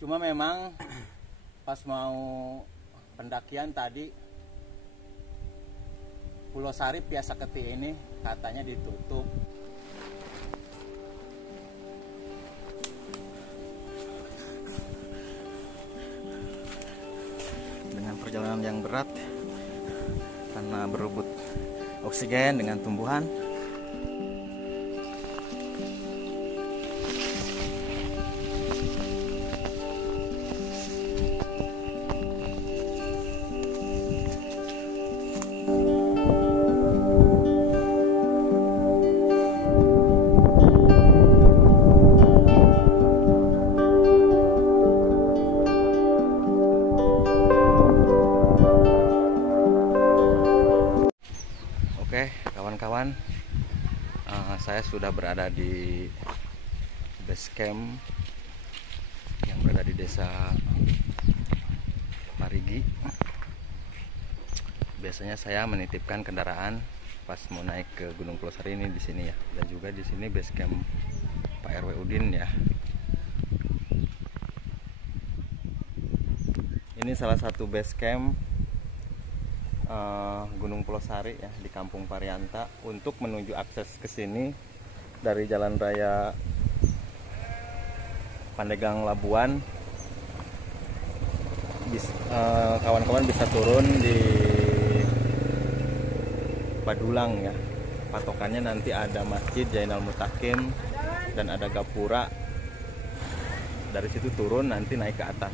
Cuma memang pas mau pendakian tadi Pulau Sarip Biasa Keti ini katanya ditutup. Dengan perjalanan yang berat karena berebut oksigen dengan tumbuhan. Oke, kawan-kawan, saya sudah berada di base camp yang berada di desa Parigi. Biasanya saya menitipkan kendaraan pas mau naik ke Gunung Pulau Sari ini di sini ya, dan juga di sini base camp Pak RW Udin ya. Ini salah satu base camp Gunung Pulau Sari ya, di Kampung Parianta. Untuk menuju akses ke sini dari Jalan Raya Pandeglang Labuan, kawan-kawan bisa turun di Padulang ya. Patokannya nanti ada Masjid Jainal Mutakin dan ada Gapura. Dari situ turun nanti naik ke atas.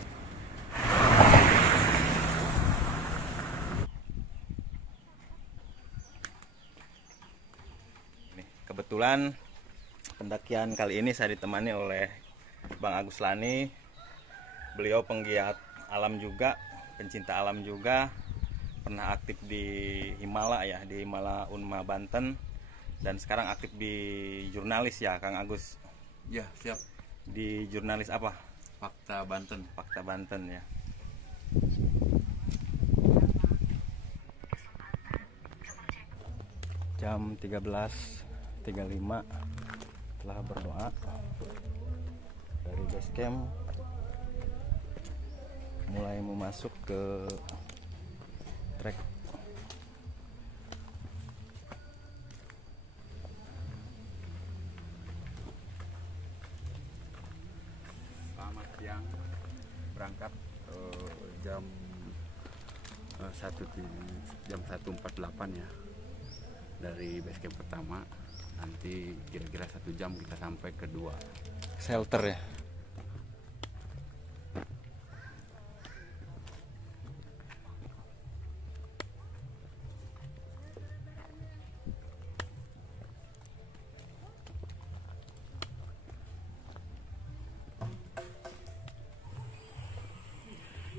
Kebetulan pendakian kali ini saya ditemani oleh Bang Agus Lani. Beliau penggiat alam juga, pencinta alam juga, pernah aktif di Himala ya, di Himala Unma Banten, dan sekarang aktif di jurnalis ya Kang Agus. Ya, siap. Di jurnalis apa? Fakta Banten. Fakta Banten ya. Jam 13.35 telah berdoa dari base camp, mulai mau masuk ke trek. Selamat siang. Berangkat jam 1.48 ya dari base camp pertama. Nanti kira-kira 1 jam kita sampai ke 2 shelter ya.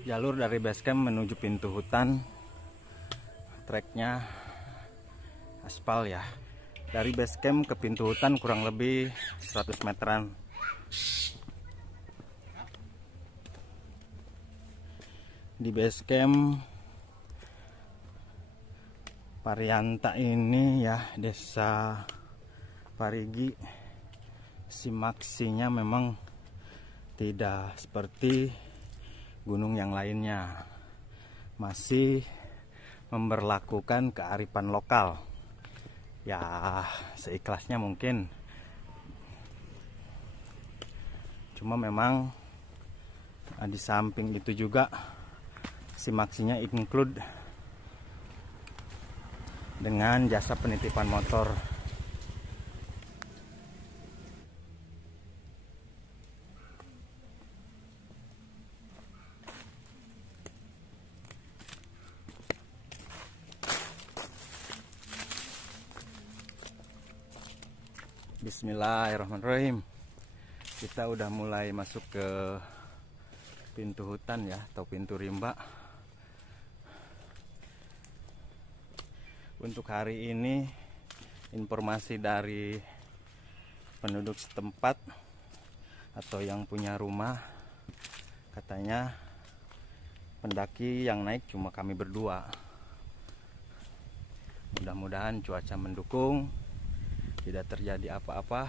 Jalur dari base camp menuju pintu hutan, treknya aspal ya. Dari base camp ke pintu hutan kurang lebih 100 meteran. Di base camp Parianta ini ya, desa Parigi, simaksinya memang tidak seperti gunung yang lainnya. Masih memberlakukan kearifan lokal. Ya seikhlasnya mungkin. Cuma memang di samping itu juga simaksinya include dengan jasa penitipan motor. Bismillahirrahmanirrahim. Kita udah mulai masuk ke pintu hutan ya, atau pintu rimba. Untuk hari ini informasi dari penduduk setempat atau yang punya rumah, katanya pendaki yang naik cuma kami berdua. Mudah-mudahan cuaca mendukung, tidak terjadi apa-apa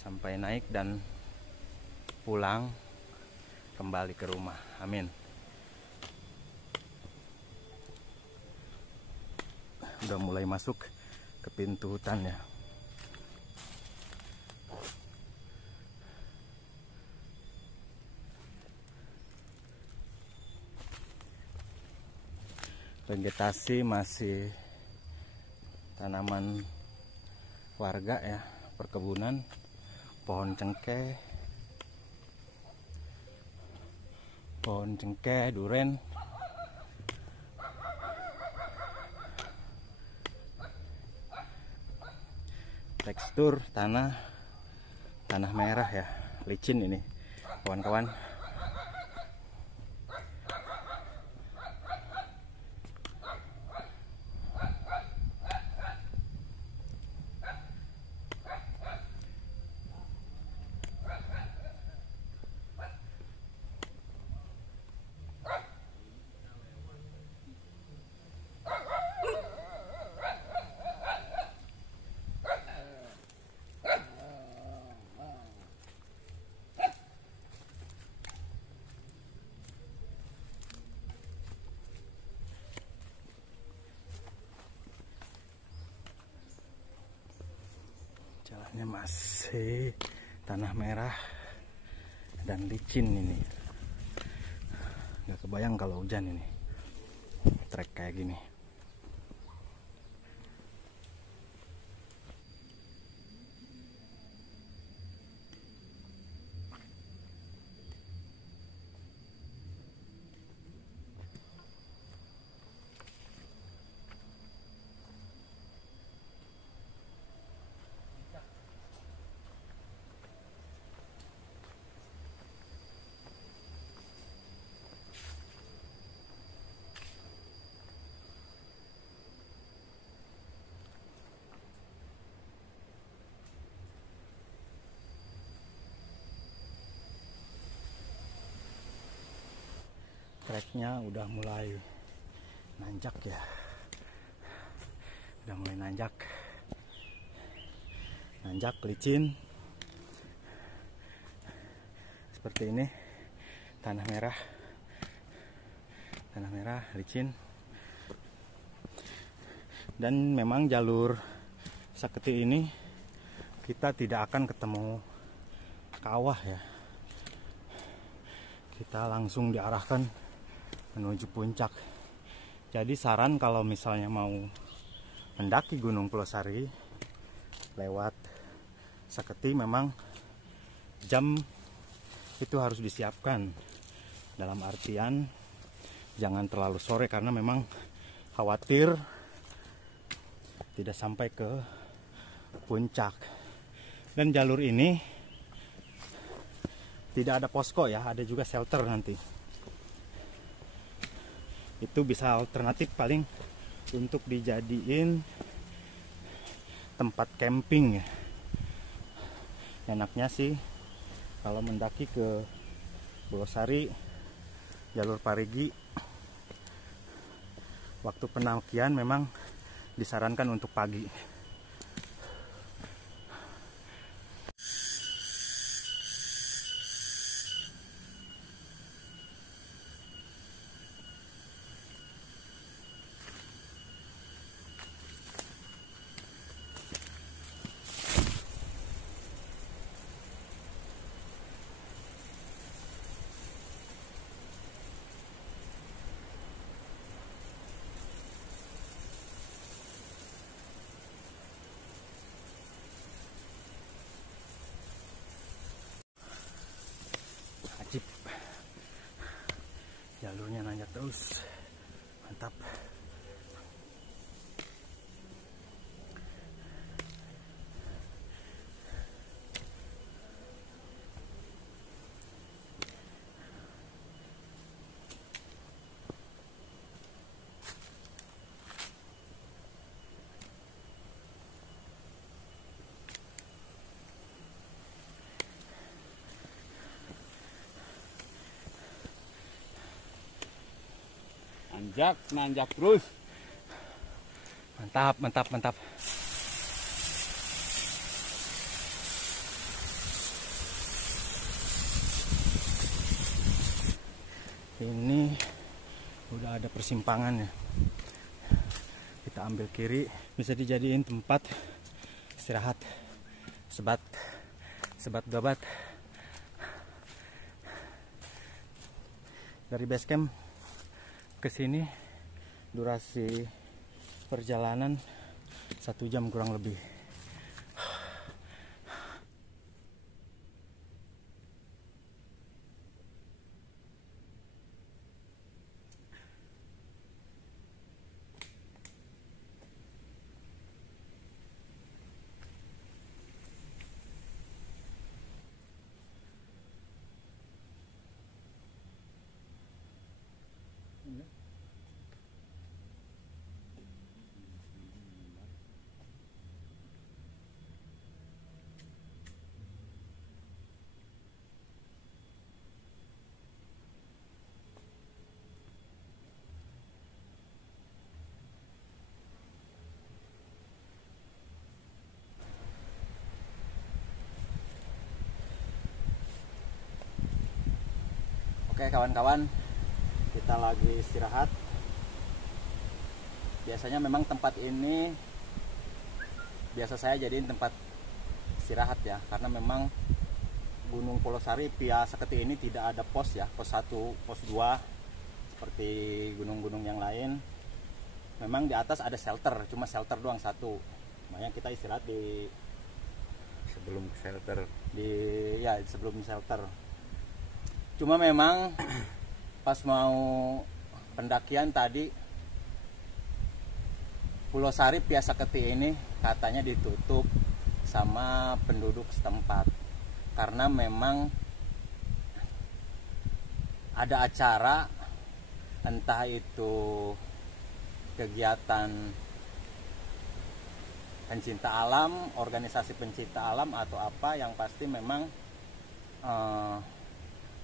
sampai naik dan pulang kembali ke rumah. Amin. Udah mulai masuk ke pintu hutan ya. Vegetasi masih tanaman warga ya, perkebunan, pohon cengkeh, duren. Tekstur tanah merah ya, licin ini kawan-kawan. Jalannya masih tanah merah dan licin ini. Nggak kebayang kalau hujan ini. Trek kayak gini. Treknya udah mulai nanjak ya, nanjak licin seperti ini. Tanah merah licin, dan memang jalur Saketi ini kita tidak akan ketemu kawah ya, kita langsung diarahkan menuju puncak. Jadi saran kalau misalnya mau mendaki Gunung Pulosari lewat Saketi, memang jam itu harus disiapkan. Dalam artian jangan terlalu sore, karena memang khawatir tidak sampai ke puncak. Dan jalur ini tidak ada posko ya, ada juga shelter nanti. Itu bisa alternatif paling untuk dijadiin tempat camping ya. Enaknya sih kalau mendaki ke Pulosari jalur Parigi, waktu pendakian memang disarankan untuk pagi. Jalurnya nanjak terus, mantap. Nanjak terus. Mantap. Ini udah ada persimpangan ya. Kita ambil kiri, bisa dijadiin tempat istirahat, sebat gabat. Dari base camp ke sini durasi perjalanan 1 jam kurang lebih. Oke kawan-kawan, kita lagi istirahat. Biasanya memang tempat ini biasa saya jadiin tempat istirahat ya, karena memang Gunung Polosari via Seketi ini tidak ada pos ya, pos 1, pos 2 seperti gunung-gunung yang lain. Memang di atas ada shelter, cuma shelter doang satu. Makanya kita istirahat di Sebelum shelter. Sebelum shelter. Cuma memang pas mau pendakian tadi, Pulau Sari via Seketi ini katanya ditutup sama penduduk setempat karena memang ada acara, entah itu kegiatan pencinta alam, organisasi pencinta alam atau apa, yang pasti memang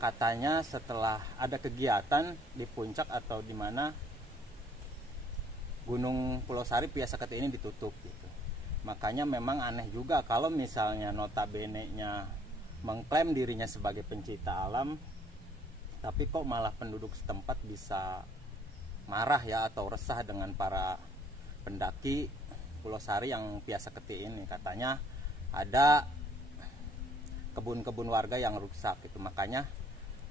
katanya setelah ada kegiatan di puncak atau di mana Gunung Pulau Sari via Seketi ini ditutup gitu. Makanya memang aneh juga kalau misalnya notabene-nya mengklaim dirinya sebagai pencinta alam, tapi kok malah penduduk setempat bisa marah ya atau resah dengan para pendaki Pulau Sari yang via Seketi ini. Katanya ada kebun-kebun warga yang rusak gitu. Makanya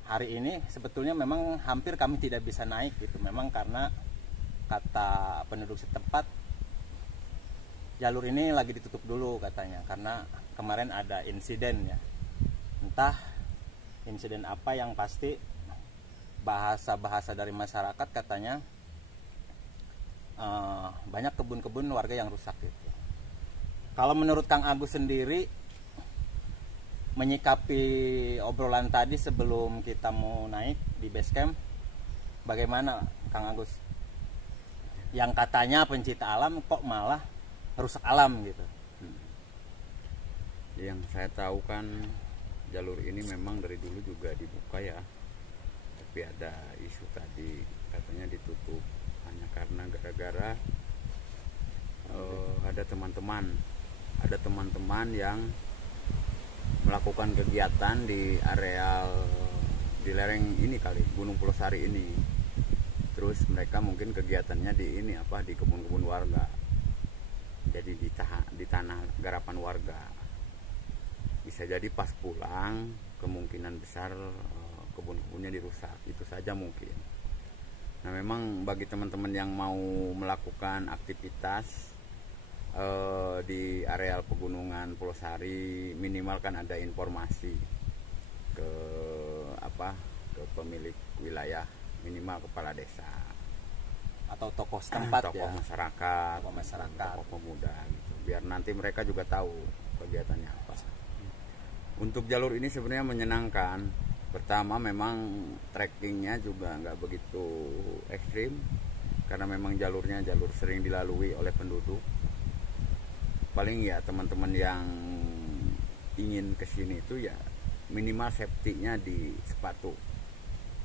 hari ini sebetulnya memang hampir kami tidak bisa naik gitu. Memang karena kata penduduk setempat jalur ini lagi ditutup dulu katanya, karena kemarin ada insiden ya. Entah insiden apa, yang pasti bahasa-bahasa dari masyarakat katanya banyak kebun-kebun warga yang rusak gitu. Kalau menurut Kang Agus sendiri, menyikapi obrolan tadi sebelum kita mau naik di base camp, bagaimana Kang Agus? Yang katanya pencinta alam kok malah rusak alam gitu. Yang saya tahu kan jalur ini memang dari dulu juga dibuka ya, tapi ada isu tadi katanya ditutup hanya karena gara-gara ada teman-teman yang melakukan kegiatan di areal di lereng ini kali, Gunung Pulau Sari ini. Terus mereka mungkin kegiatannya di di kebun-kebun warga. Jadi di tanah garapan warga. Bisa jadi pas pulang kemungkinan besar kebun-kebunnya dirusak. Itu saja mungkin. Nah, memang bagi teman-teman yang mau melakukan aktivitas di areal pegunungan Pulau Sari, minimal kan ada informasi ke pemilik wilayah, minimal kepala desa atau tokoh setempat, tokoh masyarakat, tokoh pemuda gitu. Biar nanti mereka juga tahu kegiatannya apa. Untuk jalur ini sebenarnya menyenangkan. Pertama memang trekkingnya juga nggak begitu ekstrim karena memang jalurnya jalur sering dilalui oleh penduduk. Paling ya teman-teman yang ingin kesini itu ya minimal safety-nya di sepatu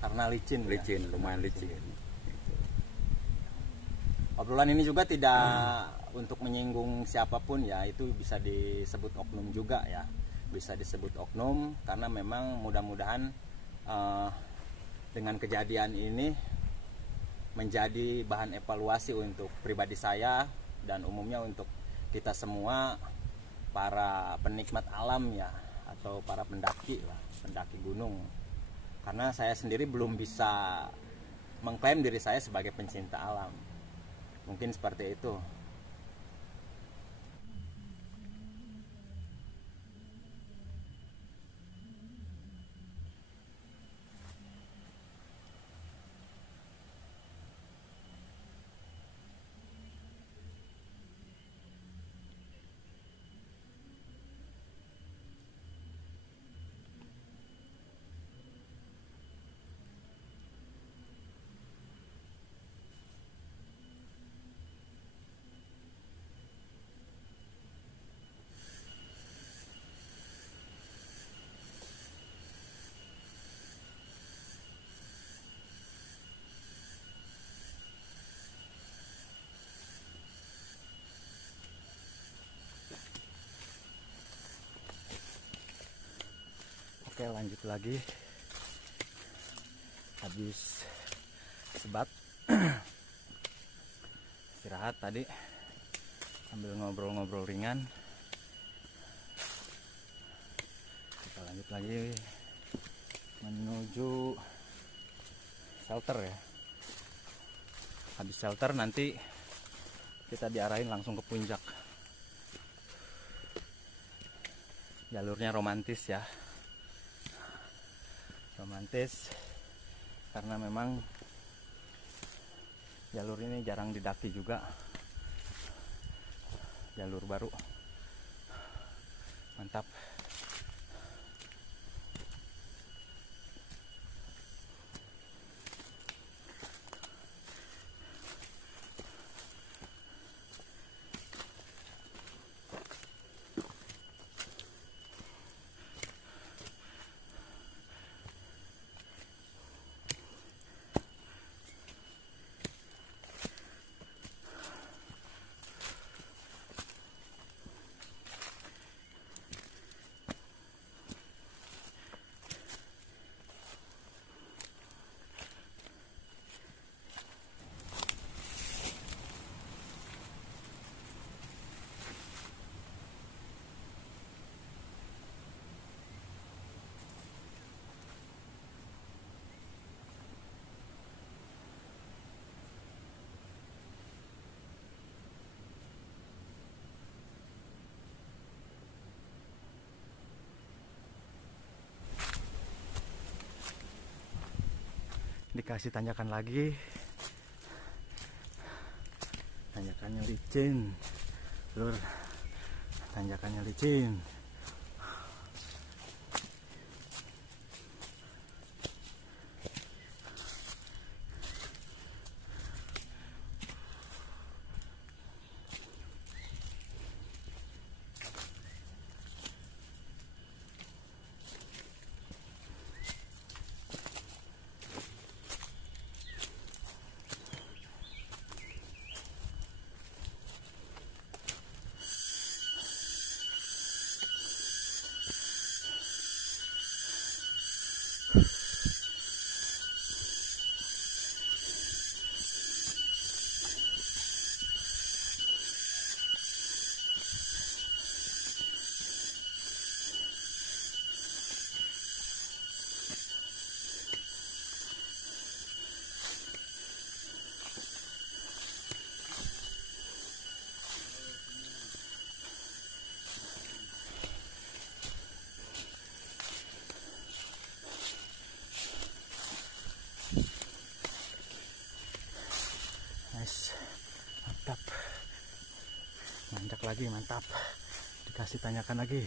karena licin, lumayan licin. Gitu. Obrolan ini juga tidak untuk menyinggung siapapun ya, itu bisa disebut oknum juga ya, bisa disebut oknum karena memang mudah-mudahan dengan kejadian ini menjadi bahan evaluasi untuk pribadi saya dan umumnya untuk kita semua para penikmat alam ya, atau para pendaki lah, pendaki gunung. Karena saya sendiri belum bisa mengklaim diri saya sebagai pencinta alam. Mungkin seperti itu. Oke, lanjut lagi. Habis sebat istirahat tadi sambil ngobrol-ngobrol ringan, kita lanjut lagi menuju shelter ya. Habis shelter nanti kita diarahin langsung ke puncak. Jalurnya romantis ya, romantis karena memang jalur ini jarang didaki juga, jalur baru, mantap. Dikasih tanjakan lagi, tanjakannya licin, lur, tanjakannya licin. Nice, mantap. Nanjak lagi, mantap. Dikasih tanyakan lagi.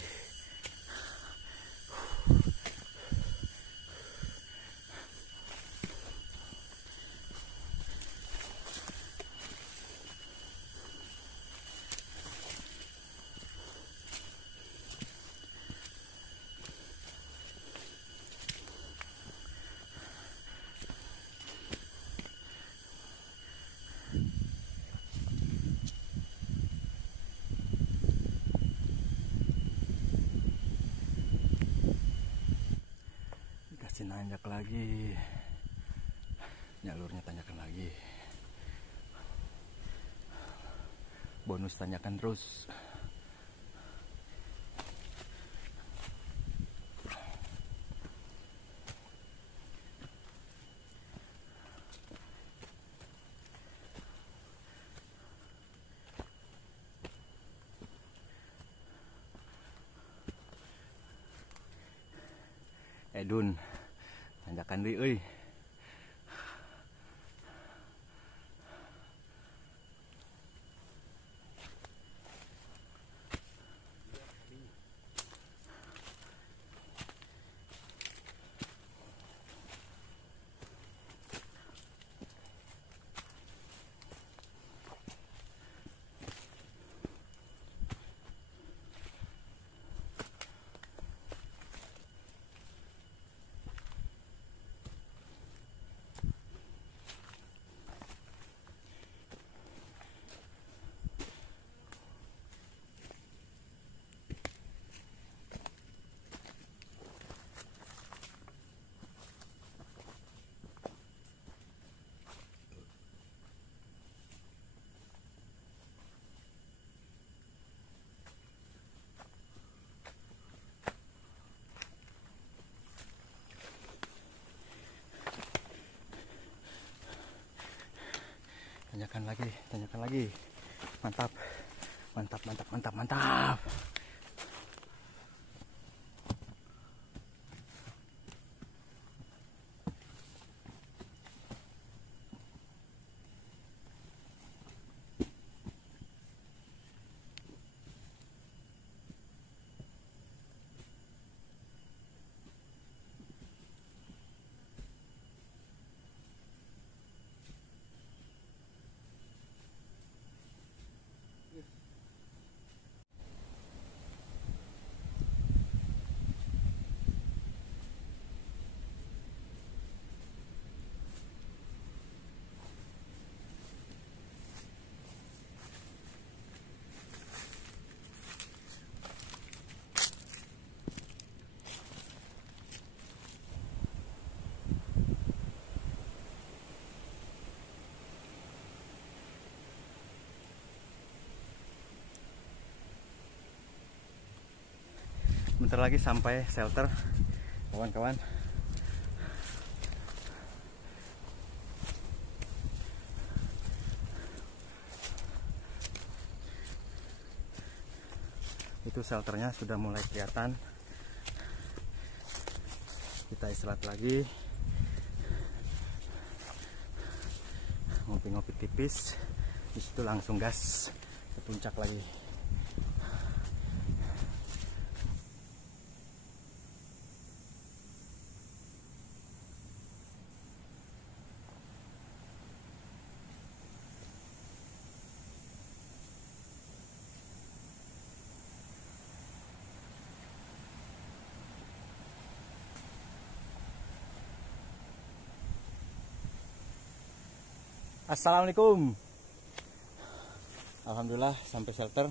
Nanjak lagi. Bonus tanyakan terus. Edun, tanjakan deui euy. Tanyakan lagi. Mantap. Mantap, mantap, mantap, mantap. Bentar lagi sampai shelter, kawan-kawan. Itu shelternya sudah mulai kelihatan. Kita istirahat lagi, ngopi-ngopi tipis, di situ langsung gas ke puncak lagi. Assalamualaikum. Alhamdulillah sampai shelter.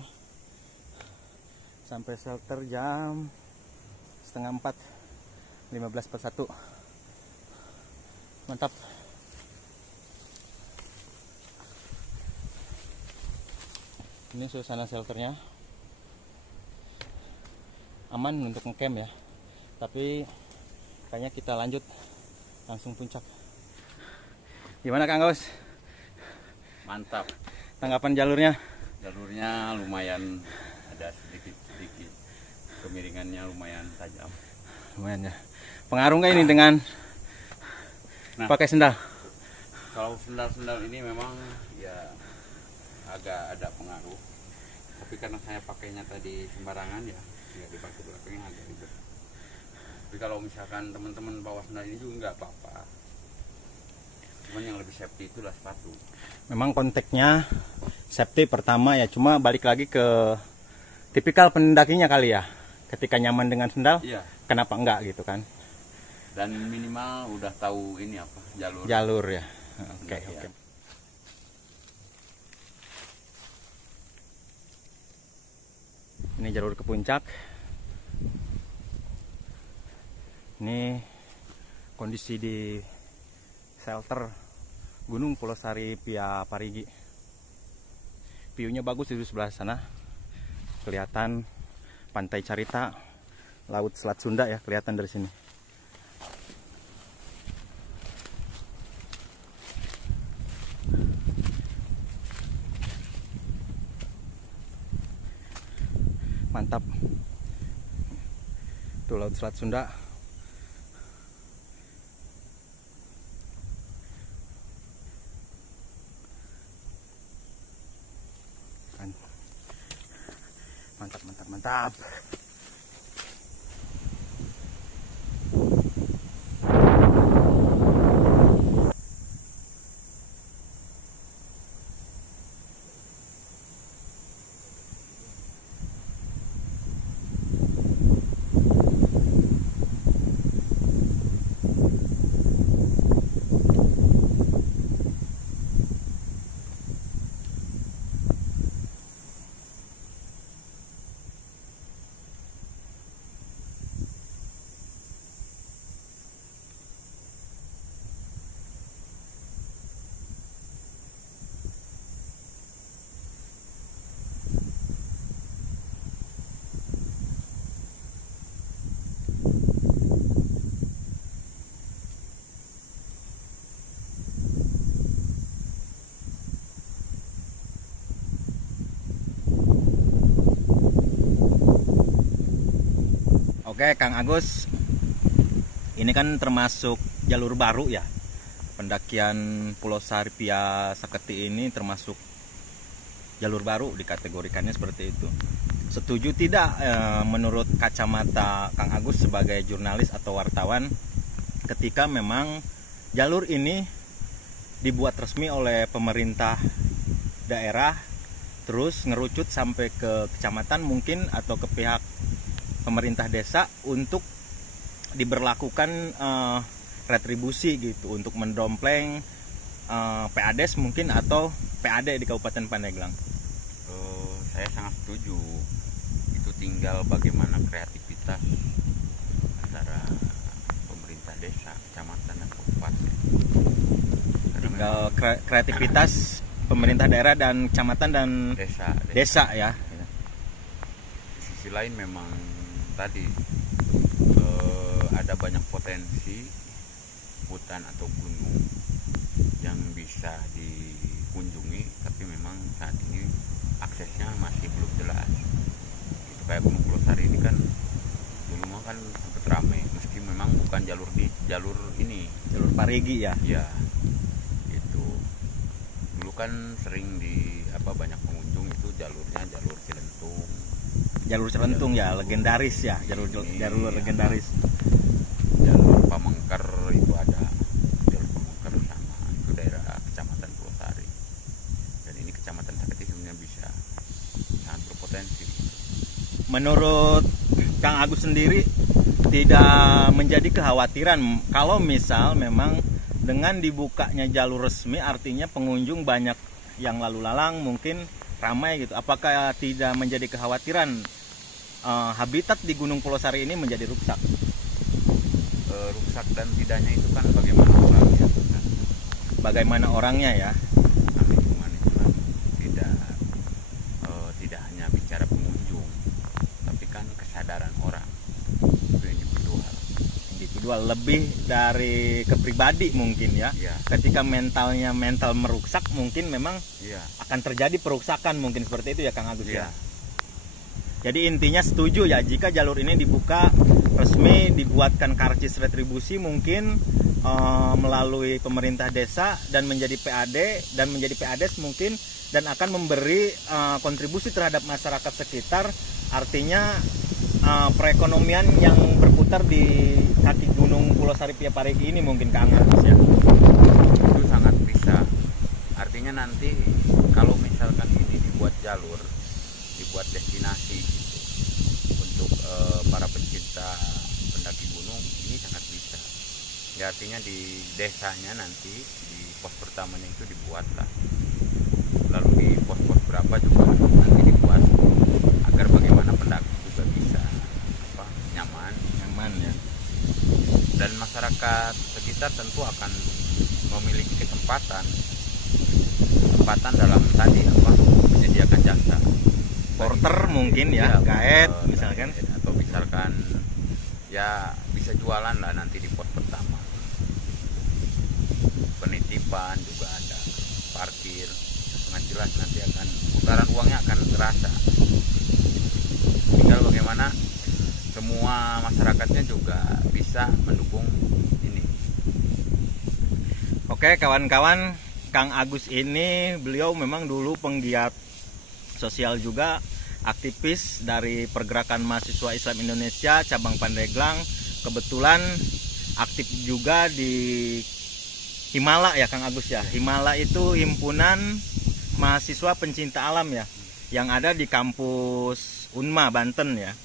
Sampai shelter jam 3:30, 15:41. Mantap. Ini suasana shelternya. Aman untuk ngecamp ya. Tapi kayaknya kita lanjut langsung puncak. Gimana Kang Gos? Mantap. Tanggapan jalurnya? Jalurnya lumayan ada sedikit kemiringannya, lumayan tajam. Lumayan ya. Pengaruh nggak ini dengan pakai sendal? Kalau sendal-sendal ini memang ya agak ada pengaruh. Tapi karena saya pakainya tadi sembarangan ya, nggak dipakai belakangnya agak ribet. Tapi kalau misalkan teman-teman bawa sendal ini juga nggak apa-apa. Cuman yang lebih safety itulah sepatu. Memang konteksnya safety pertama ya, cuma balik lagi ke tipikal pendakinya kali ya. Ketika nyaman dengan sendal, iya, kenapa enggak gitu kan? Dan minimal udah tahu ini apa jalur. Jalur ya. Oke, Iya. oke. Ini jalur ke puncak. Ini kondisi di shelter Gunung Pulau Sari via Parigi. view-nya bagus di sebelah sana. Kelihatan Pantai Carita, Laut Selat Sunda ya, kelihatan dari sini. Mantap. Tuh Laut Selat Sunda. Mantap, mantap, mantap. Oke, Kang Agus, ini kan termasuk jalur baru ya. Pendakian Pulau Sari via Saketi ini termasuk jalur baru, dikategorikannya seperti itu. Setuju tidak menurut kacamata Kang Agus sebagai jurnalis atau wartawan ketika memang jalur ini dibuat resmi oleh pemerintah daerah, terus ngerucut sampai ke kecamatan mungkin atau ke pihak pemerintah desa untuk diberlakukan retribusi gitu untuk mendompleng PADES mungkin atau PAD di Kabupaten Pandeglang? Saya sangat setuju. Itu tinggal bagaimana kreativitas antara pemerintah desa, kecamatan dan kabupaten. Tinggal kreativitas pemerintah daerah dan kecamatan dan desa ya. Di sisi lain memang tadi ada banyak potensi hutan atau gunung yang bisa dikunjungi, tapi memang saat ini aksesnya masih belum jelas. Itu kayak Gunung Pulau Sari ini kan dulu mah kan sempat ramai, meski memang bukan jalur ini jalur Parigi ya. Iya, itu dulu kan sering banyak pengunjung itu jalurnya jalur Cilentung. Jalur Cilentung ya, legendaris ya, jalur legendaris. Jalur Pamengker itu ada, jalur Pamengker sama itu daerah Kecamatan Pulau Sari. Dan ini Kecamatan Saketi sebenarnya bisa sangat berpotensi. Menurut Kang Agus sendiri tidak menjadi kekhawatiran kalau misal memang dengan dibukanya jalur resmi artinya pengunjung banyak yang lalu lalang mungkin ramai gitu. Apakah tidak menjadi kekhawatiran habitat di Gunung Pulau Sari ini menjadi rusak? Rusak dan tidaknya itu kan bagaimana orangnya. Bagaimana orangnya ya? Nah, lingkungan itu kan tidak hanya bicara pengunjung, tapi kan kesadaran orang itu yang individual. Individual lebih dari ke pribadi mungkin ya. Ya. Ketika mental merusak mungkin memang Ya. akan terjadi perusakan mungkin seperti itu ya Kang Agus ya. Ya. Jadi intinya setuju ya jika jalur ini dibuka resmi, dibuatkan karcis retribusi mungkin melalui pemerintah desa dan menjadi PAD dan menjadi PADES mungkin dan akan memberi kontribusi terhadap masyarakat sekitar, artinya perekonomian yang berputar di kaki Gunung Pulau Sari via Parigi ini mungkin Kang Agus ya. Itu sangat bisa. Artinya nanti kalau misalkan ini dibuat jalur, dibuat destinasi gitu, untuk para pencinta pendaki gunung, ini sangat bisa. Ya, artinya di desanya nanti di pos pertamanya itu dibuatlah, lalu di pos-pos berapa juga nanti dibuat agar bagaimana pendaki juga bisa nyaman ya. Dan masyarakat sekitar tentu akan memiliki kesempatan kesempatan dalam tadi apa menyediakan jasa porter mungkin ya, iya, guide porter, misalkan. guide, atau misalkan ya bisa jualan lah nanti di pos pertama, penitipan juga ada, parkir, sangat jelas nanti akan putaran uangnya akan terasa. Tinggal bagaimana semua masyarakatnya juga bisa mendukung ini. Oke kawan-kawan, Kang Agus ini beliau memang dulu penggiat sosial juga, aktivis dari Pergerakan Mahasiswa Islam Indonesia cabang Pandeglang. Kebetulan aktif juga di Himala ya Kang Agus ya. Himala itu himpunan mahasiswa pencinta alam ya, yang ada di kampus Unma Banten ya.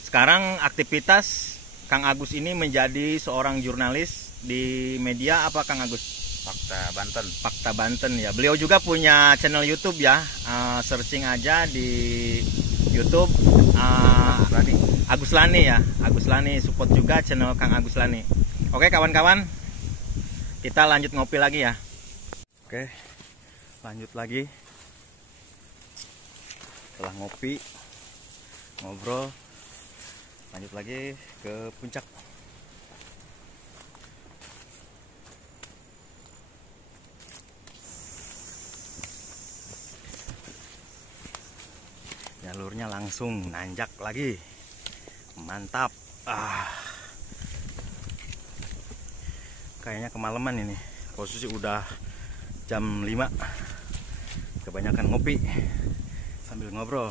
Sekarang aktivitas Kang Agus ini menjadi seorang jurnalis di media apa Kang Agus? Fakta Banten. Fakta Banten ya. Beliau juga punya channel YouTube ya. Searching aja di YouTube Agus Lani ya. Agus Lani, support juga channel Kang Agus Lani. Oke kawan-kawan, kita lanjut ngopi lagi ya. Oke, lanjut lagi. Setelah ngopi, ngobrol, lanjut lagi ke puncak. Jalurnya langsung nanjak lagi, mantap. Kayaknya kemalaman ini, posisi udah jam 5. Kebanyakan ngopi sambil ngobrol.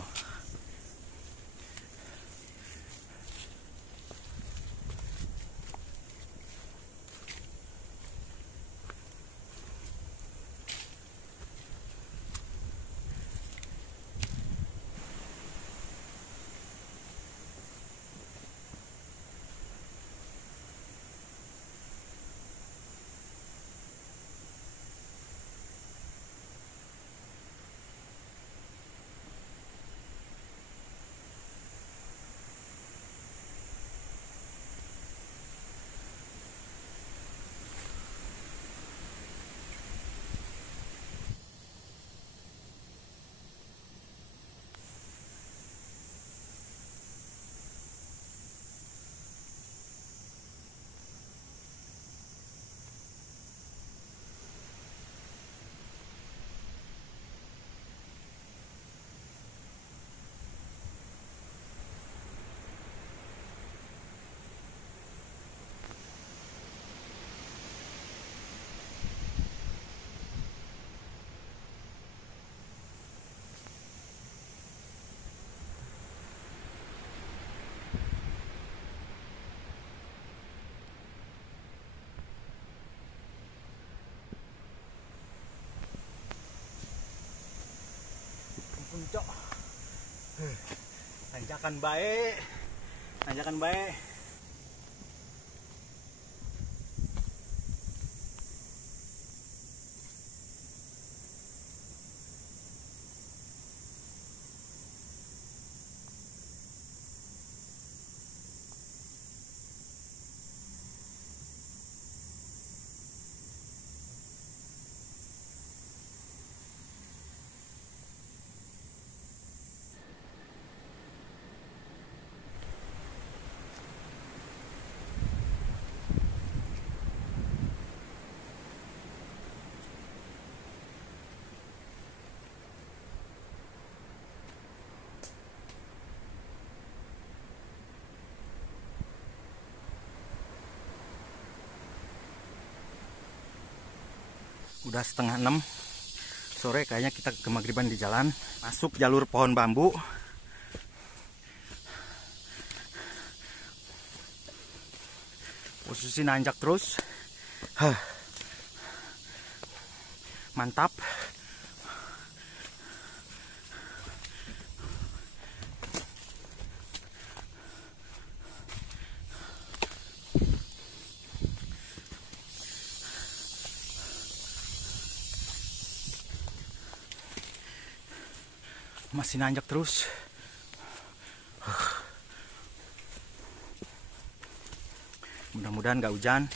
Puncak, tanjakan baik, tanjakan baik. Udah setengah 6 sore, kayaknya kita ke maghriban di jalan. Masuk jalur pohon bambu. Posisi nanjak terus. Mantap. Masih nanjak terus. Mudah-mudahan gak hujan.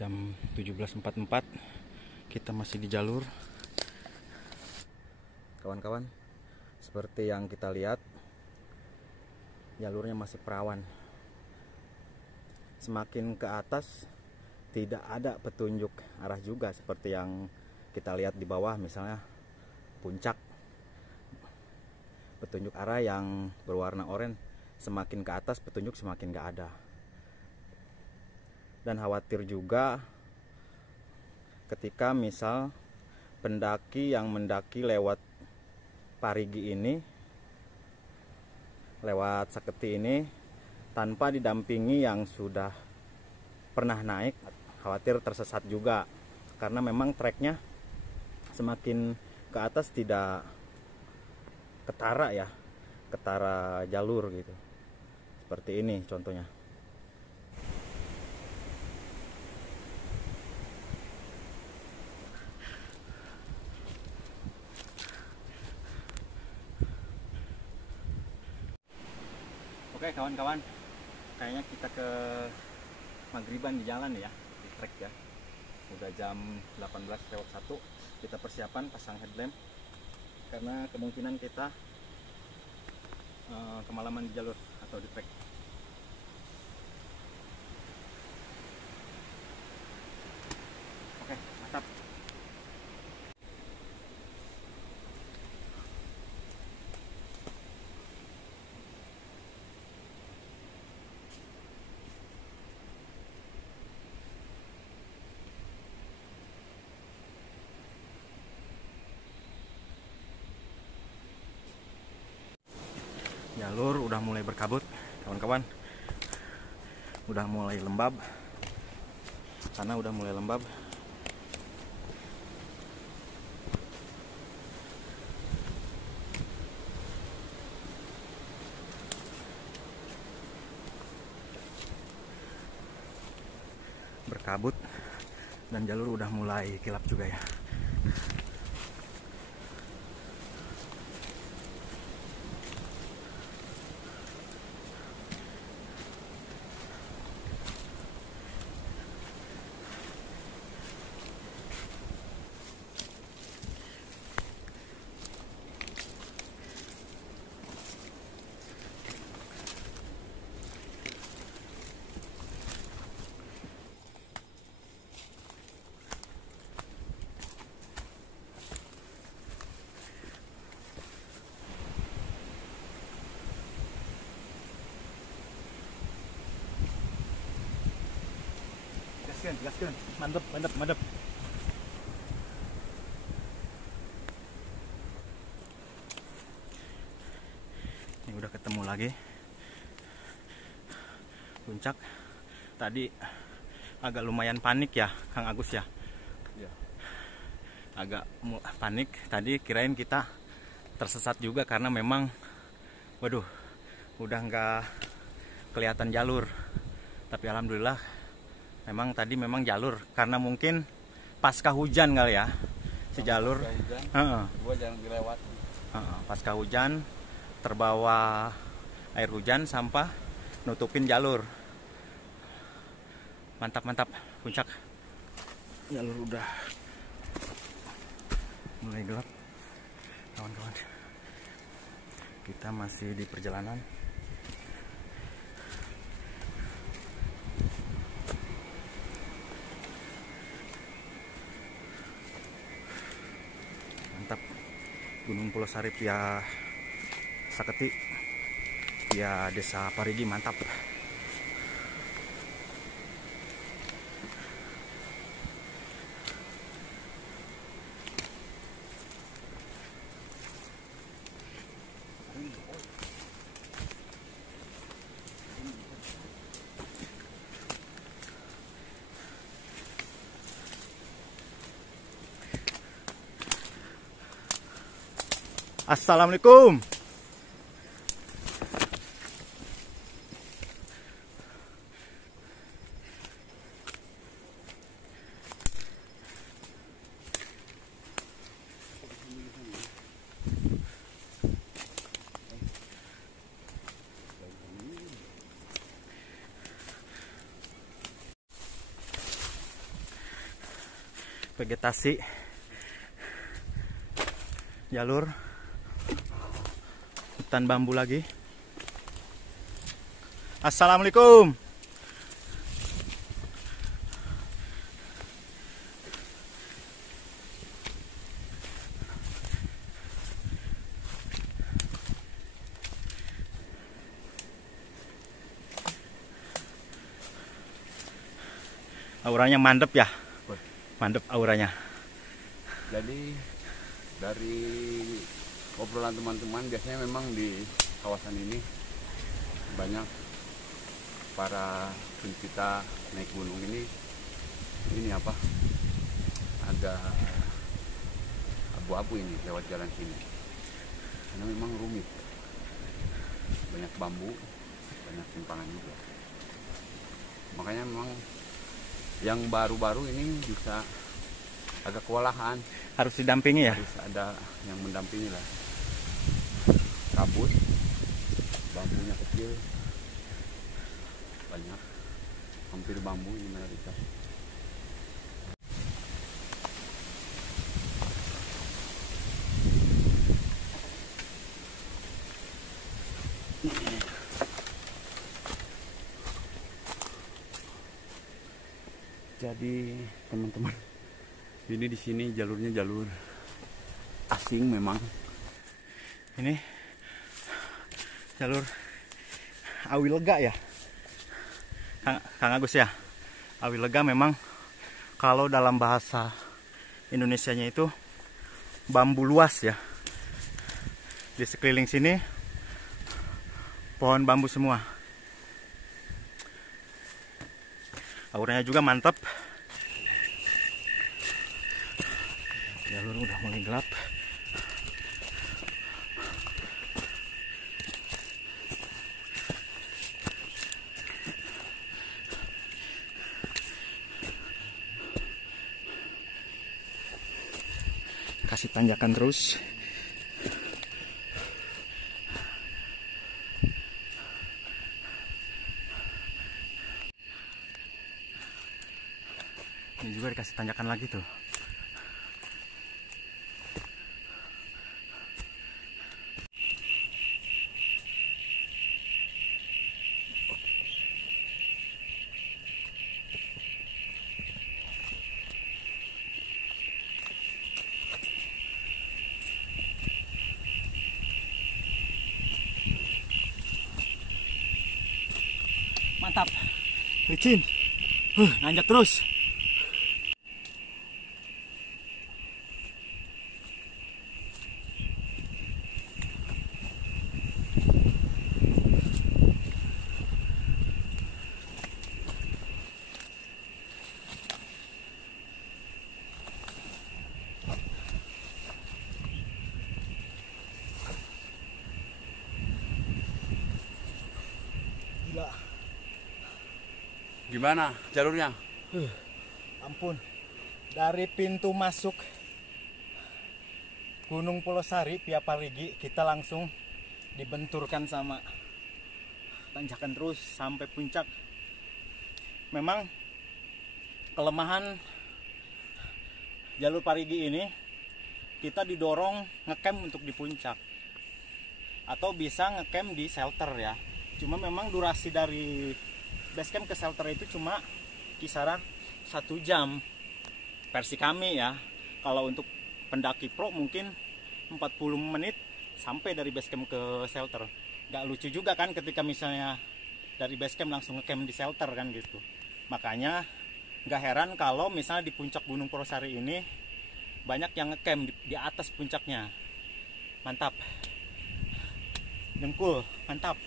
Jam 17.44 kita masih di jalur. Kawan-kawan, seperti yang kita lihat, jalurnya masih perawan. Semakin ke atas tidak ada petunjuk arah juga, seperti yang kita lihat di bawah, misalnya puncak, petunjuk arah yang berwarna oranye. Semakin ke atas petunjuk semakin gak ada. Dan khawatir juga ketika misal pendaki yang mendaki lewat Parigi ini, lewat Saketi ini, tanpa didampingi yang sudah pernah naik, khawatir tersesat juga. Karena memang treknya semakin ke atas tidak ketara ya, ketara jalur gitu. Seperti ini contohnya. Oke kawan-kawan, kayaknya kita ke maghriban di jalan ya, di trek ya. Udah jam 18:01, kita persiapan pasang headlamp karena kemungkinan kita kemalaman di jalur atau di trek. Oke, mantap. Jalur udah mulai berkabut, kawan-kawan. Udah mulai lembab. Karena udah mulai lembab. Berkabut dan jalur udah mulai kilap juga ya. Gaskan, mantap. Ini udah ketemu lagi puncak. Tadi agak lumayan panik ya, Kang Agus ya. Agak panik tadi, kirain kita tersesat juga karena memang, waduh, udah nggak kelihatan jalur. Tapi alhamdulillah, memang tadi memang jalur, karena mungkin pasca hujan kali ya, si jalur. Gua jangan dilewat. Pasca hujan terbawa air hujan, sampah nutupin jalur. Mantap puncak. Jalur udah mulai gelap, kawan-kawan. Kita masih di perjalanan. Gunung Pulau Sari via Saketi via Desa Parigi, mantap. Assalamualaikum. vegetasi jalur hutan bambu lagi. Assalamualaikum. Auranya mantep ya, mantep auranya. Jadi dari obrolan teman-teman, biasanya memang di kawasan ini banyak para pencinta naik gunung ini apa, ada abu-abu ini lewat jalan sini, karena memang rumit, banyak bambu, banyak simpangan juga. Makanya memang yang baru-baru ini bisa agak kewalahan. Harus didampingi ya? Harus ada yang mendampingi lah. Kabut, bambunya kecil, banyak, hampir bambu ini mayoritas. Jadi teman-teman, ini di sini jalurnya jalur asing memang. Ini jalur Awi Lega ya, Kang Agus ya. Awi Lega memang kalau dalam bahasa Indonesianya itu bambu luas ya. Di sekeliling sini pohon bambu semua. Auranya juga mantap. Jalur udah mulai gelap. Kasih tanjakan terus. Ini juga dikasih tanjakan lagi tuh. Mantap. Licin. Nanjak terus. Gila. Gimana jalurnya? Ampun. Dari pintu masuk Gunung Pulosari via Parigi, kita langsung dibenturkan sama tanjakan terus sampai puncak. Memang kelemahan jalur Parigi ini, kita didorong ngecamp untuk di puncak atau bisa ngecamp di shelter ya. Cuma memang durasi dari base camp ke shelter itu cuma kisaran 1 jam versi kami ya. Kalau untuk pendaki pro mungkin 40 menit sampai dari base camp ke shelter. Gak lucu juga kan ketika misalnya dari base camp langsung ngecamp di shelter kan gitu. Makanya gak heran kalau misalnya di puncak Gunung Purwosari ini banyak yang ngecamp di atas puncaknya. Mantap. Dengkul, mantap.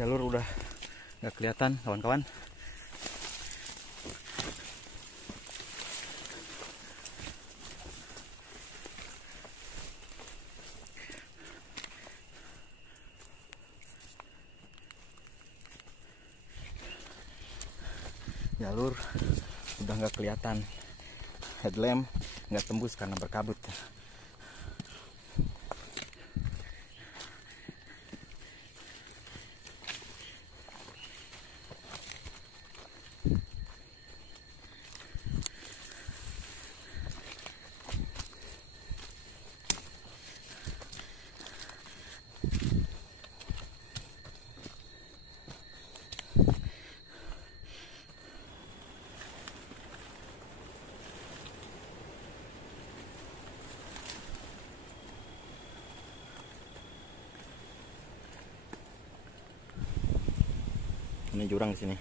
Jalur udah nggak kelihatan kawan-kawan. Jalur udah nggak kelihatan, headlamp nggak tembus karena berkabut. Ini jurang di sini.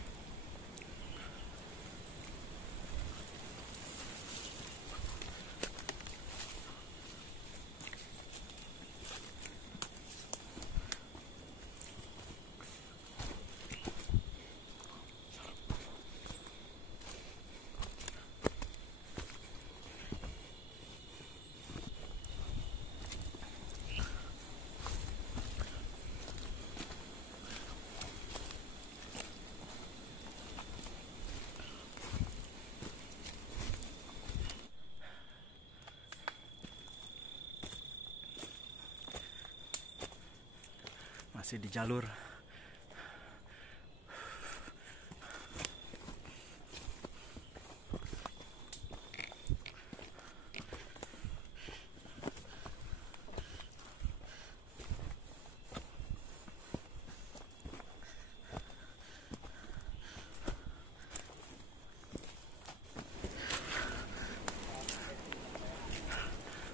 Masih di jalur.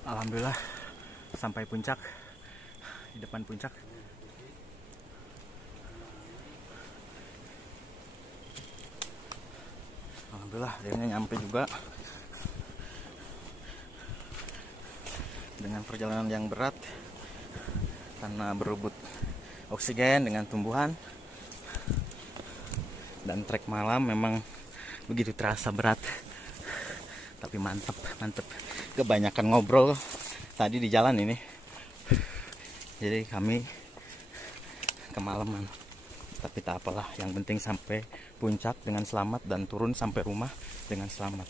Alhamdulillah sampai puncak, di depan puncak. Alhamdulillah akhirnya nyampe juga. Dengan perjalanan yang berat karena berebut oksigen dengan tumbuhan, dan trek malam memang begitu terasa berat, tapi mantep. Kebanyakan ngobrol tadi di jalan ini, jadi kami kemalaman. Tapi tak apalah, yang penting sampai puncak dengan selamat dan turun sampai rumah dengan selamat.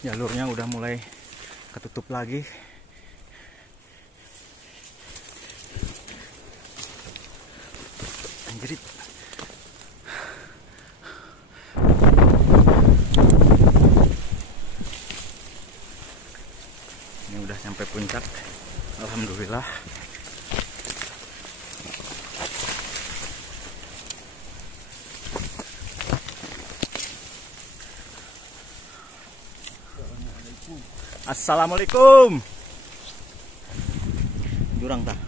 Jalurnya udah mulai ketutup lagi. Anjrit. Ini udah sampai puncak. Alhamdulillah. Assalamualaikum. Jurang tak?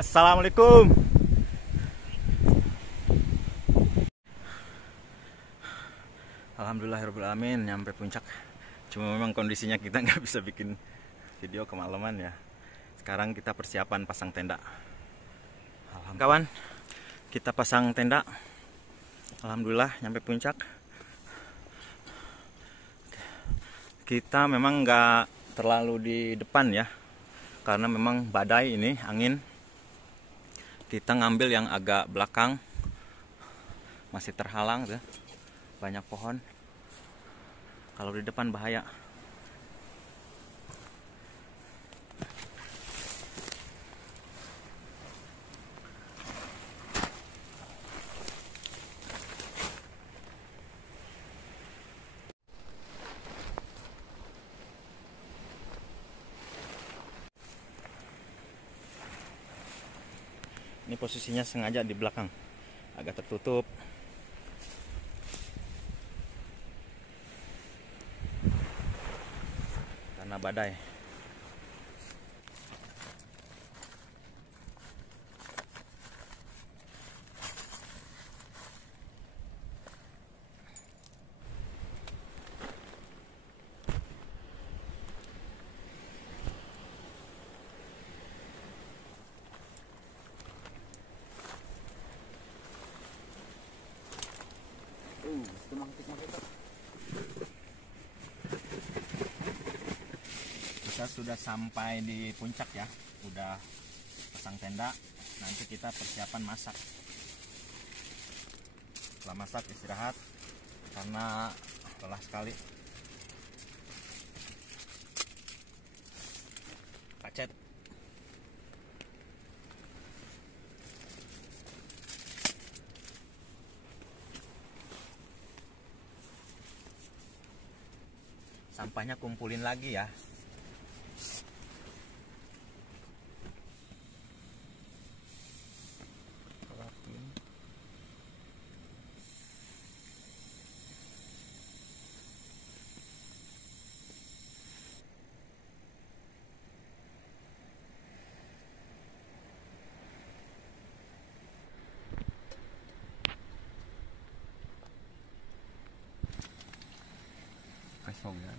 Assalamualaikum. Alhamdulillahirobbilalamin, nyampe puncak. Cuma memang kondisinya kita nggak bisa bikin video kemalaman ya. Sekarang kita persiapan pasang tenda. Kawan, kita pasang tenda. Alhamdulillah nyampe puncak. Kita memang nggak terlalu di depan ya, karena memang badai ini, angin. Kita ngambil yang agak belakang, masih terhalang ya, banyak pohon. Kalau di depan bahaya. Ini posisinya sengaja di belakang, agak tertutup. Karena badai. Kita sudah sampai di puncak ya, udah pasang tenda. Nanti kita persiapan masak. Setelah masak istirahat karena lelah sekali. Pacet. Sampahnya kumpulin lagi ya. Kosong ya.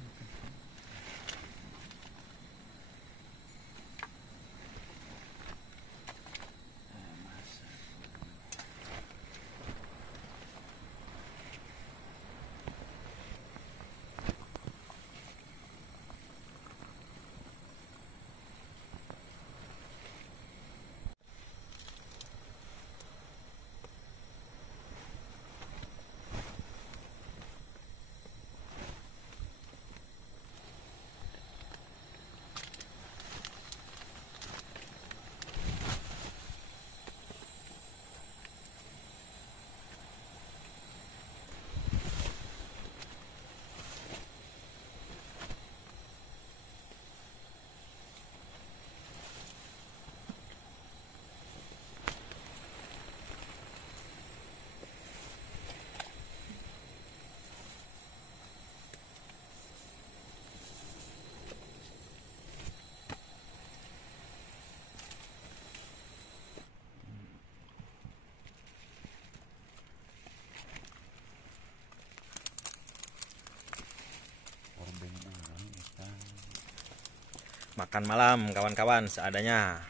Makan malam kawan-kawan seadanya.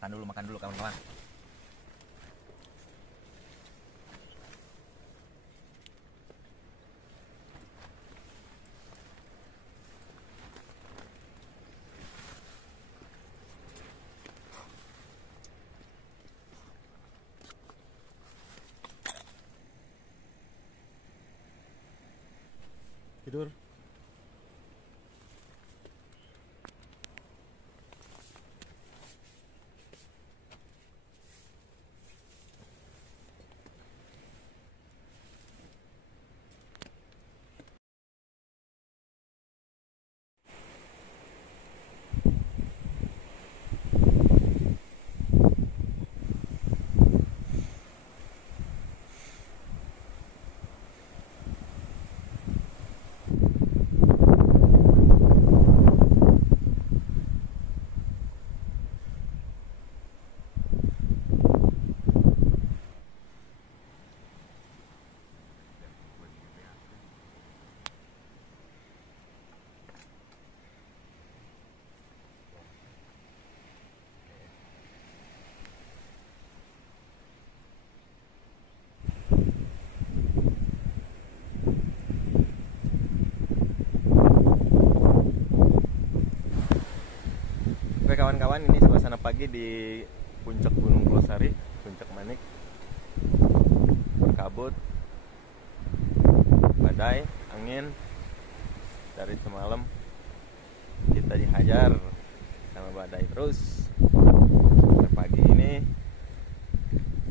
Makan dulu kawan-kawan. Tidur. kawan-kawan, ini suasana pagi di puncak Gunung Pulau Sari, Puncak Manik. Berkabut, badai, angin. Dari semalam kita dihajar sama badai terus. Sampai pagi ini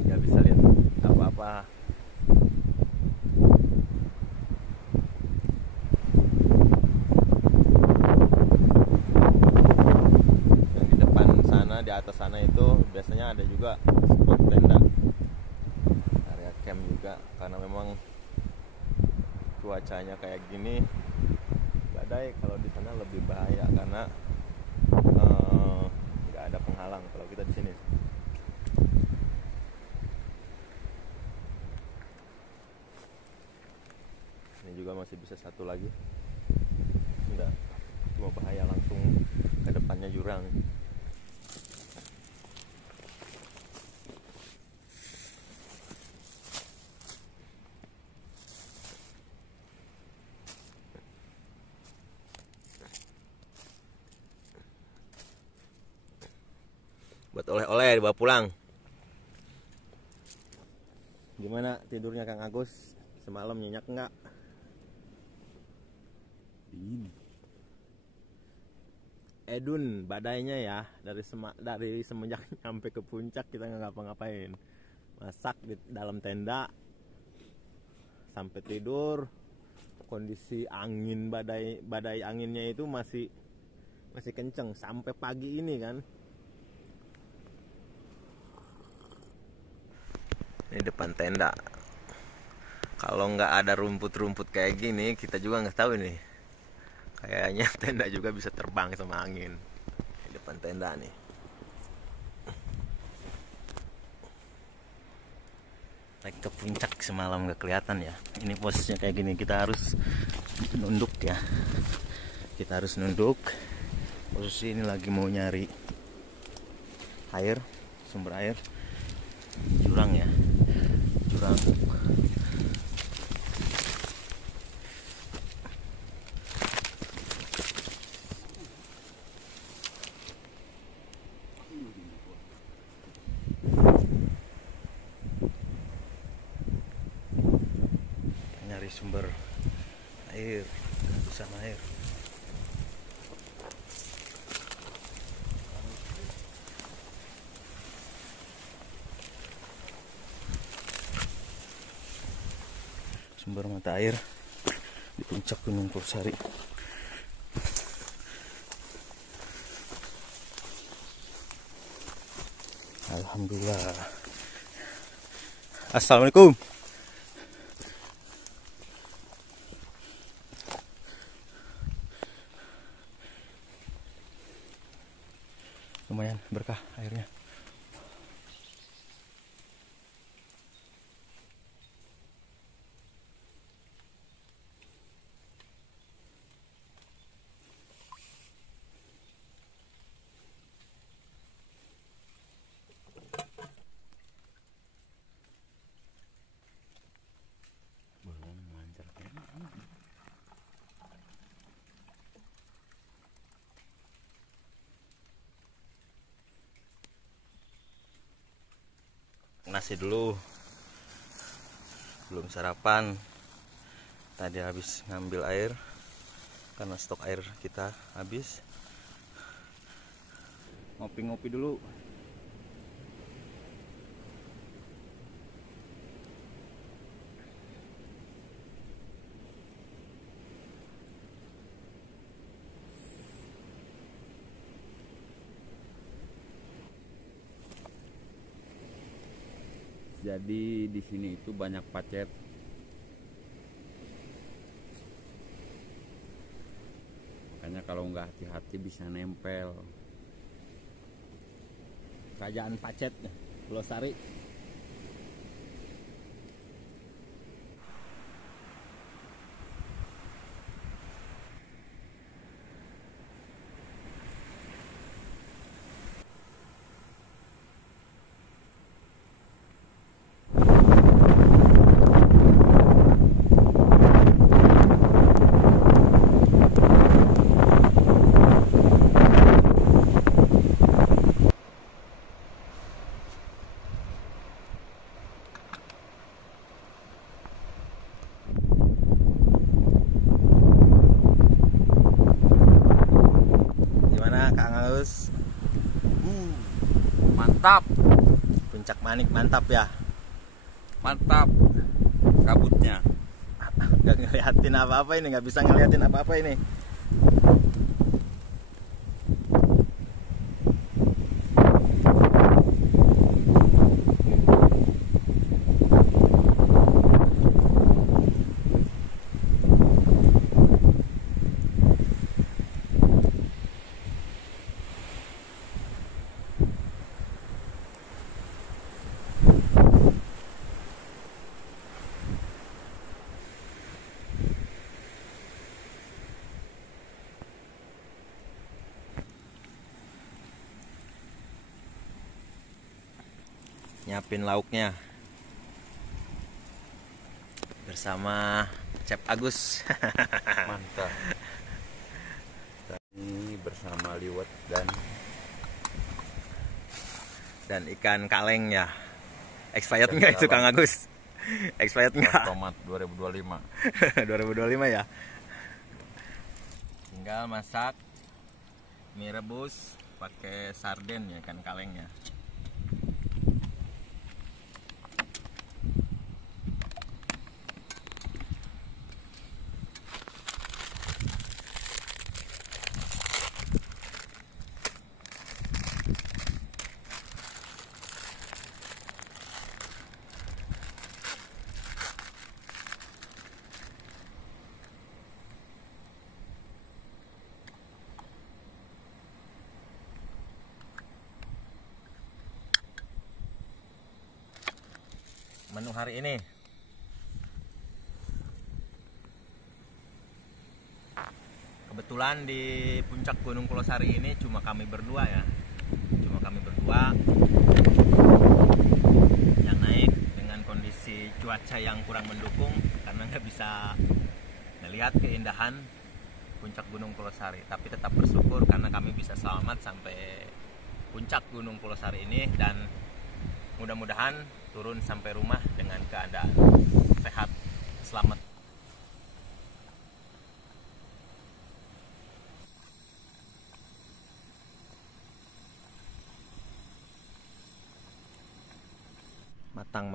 nggak bisa lihat apa-apa. Yang di depan sana, di atas sana itu biasanya ada juga spot tenda, area camp juga, karena memang cuacanya kayak gini. Badai kalau di sana lebih bahaya karena nggak ada penghalang kalau kita di sini. Ini juga masih bisa satu lagi. Enggak, cuma bahaya langsung ke depannya jurang. Buat oleh-oleh dibawa pulang. Gimana tidurnya Kang Agus? Semalam nyenyak enggak? Dingin. Edun, badainya ya dari semenjak sampai ke puncak kita nggak ngapa-ngapain. Masak di dalam tenda sampai tidur. Kondisi angin badai anginnya itu masih kenceng sampai pagi ini kan. Ini depan tenda. Kalau nggak ada rumput-rumput kayak gini, kita juga nggak tahu nih. Kayaknya tenda juga bisa terbang sama angin. Di depan tenda nih. Naik ke puncak semalam nggak kelihatan ya. Ini posisinya kayak gini, kita harus nunduk ya. Kita harus nunduk. Posisi ini lagi mau nyari air, sumber air. Jurang ya. Jurang. Nyari sumber air, kehabisan air. Sumber mata air di puncak Gunung Pulau Sari. Alhamdulillah. Assalamualaikum. Lumayan berkah airnya. Nasi dulu, belum sarapan. Tadi habis ngambil air karena stok air kita habis. Ngopi-ngopi dulu. Jadi di sini itu banyak pacet. Makanya kalau nggak hati-hati bisa nempel. Kerajaan Pacet, Pulau Sari. Mantap. Puncak Manik mantap ya. Mantap. Kabutnya. Gak ngeliatin apa-apa ini, nggak bisa ngeliatin apa-apa ini. Nyiapin lauknya bersama Chef Agus. Mantap. Ini bersama liwet dan ikan kaleng ya. Expired nggak itu Kang Agus? Expired nggak? tomat 2025. 2025 ya. Tinggal masak mie rebus pakai sarden ya, ikan kalengnya. Menu hari ini kebetulan di puncak Gunung Pulau Sari ini cuma kami berdua ya, yang naik dengan kondisi cuaca yang kurang mendukung karena nggak bisa melihat keindahan puncak Gunung Pulau Sari, tapi tetap bersyukur karena kami bisa selamat sampai puncak Gunung Pulau Sari ini dan mudah-mudahan turun sampai rumah dengan keadaan sehat, selamat. Matang,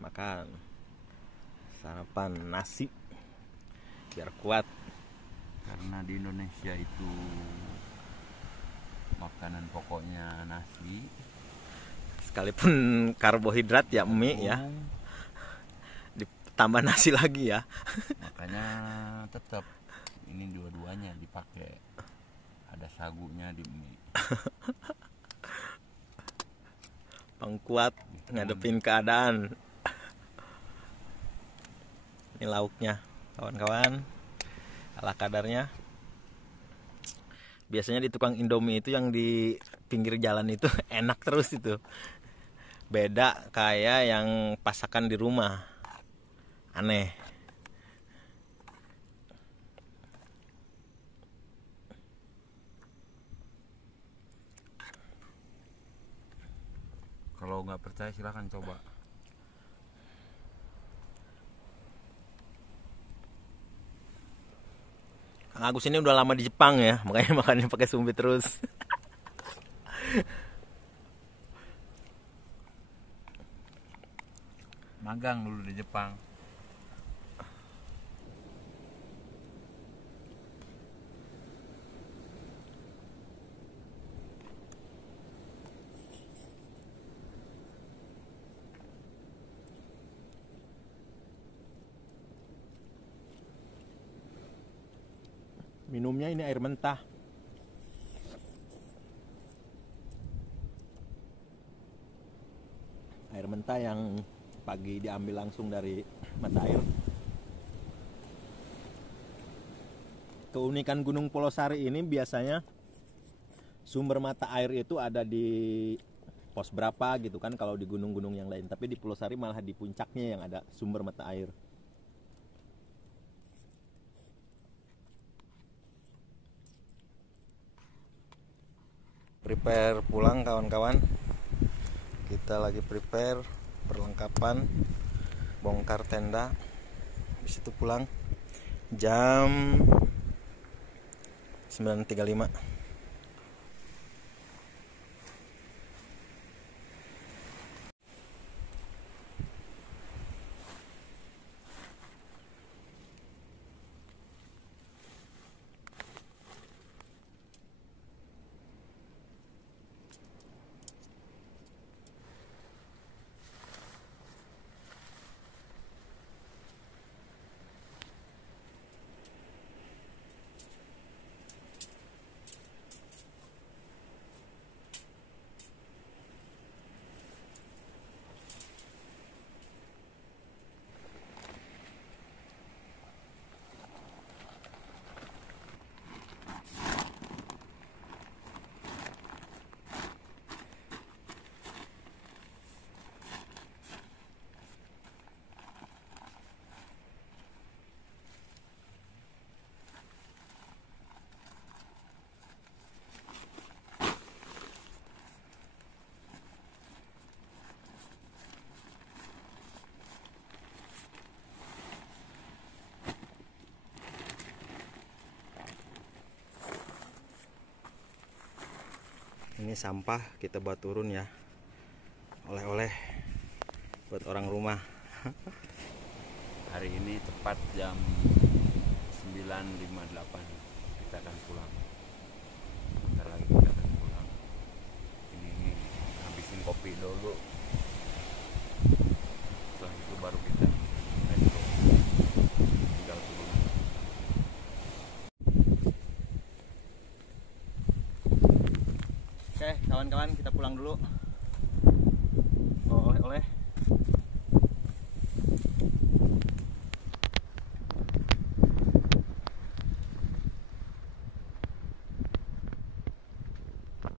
makan sarapan nasi biar kuat. Karena di Indonesia itu makanan pokoknya nasi. Sekalipun karbohidrat ya mie ya, ditambah nasi lagi ya. Makanya tetap ini dua-duanya dipakai, ada sagunya di mie. Pengkuat ngadepin keadaan. Ini lauknya kawan-kawan, ala kadarnya. Biasanya di tukang Indomie itu yang di pinggir jalan itu enak terus itu. Beda kayak yang pasakan di rumah. Aneh. Kalau nggak percaya silahkan coba. Kang Agus ini udah lama di Jepang ya, makanya makannya pakai sumpit terus. Magang dulu di Jepang. Minumnya ini air mentah. Air mentah yang pagi diambil langsung dari mata air. Keunikan Gunung Pulau Sari ini biasanya sumber mata air itu ada di pos berapa gitu kan kalau di gunung-gunung yang lain, tapi di Pulau Sari malah di puncaknya yang ada sumber mata air. Prepare pulang kawan-kawan. Kita lagi prepare perlengkapan, bongkar tenda. Habis itu pulang jam 9.35. Ini sampah kita buat turun ya, oleh-oleh buat orang rumah. Hari ini tepat jam 9.58 kita akan pulang. Bentar lagi kita akan pulang. Ini habisin kopi dulu. Setelah itu baru kita metro. Tinggal turun. Oke kawan-kawan, kita pulang dulu. Oleh-oleh